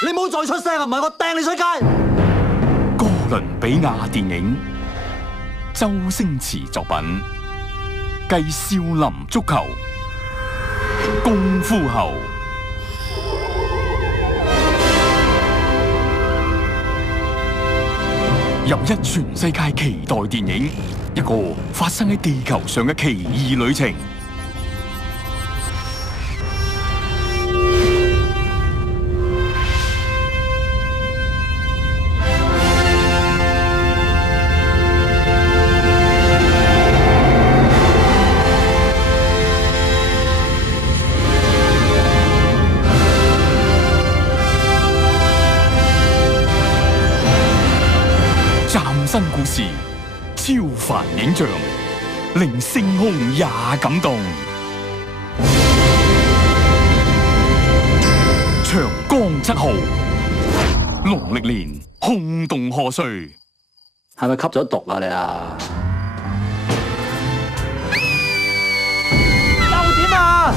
你唔好再出聲啊！唔係我掟你出街。哥倫比亞電影，周星馳作品，繼少林足球、功夫後，由一全世界期待電影，一個發生喺地球上嘅奇異旅程。新故事，超凡影像，令星空也感動。長江7號，農曆年轟動賀歲。係咪吸咗毒啊你啊？又點啊？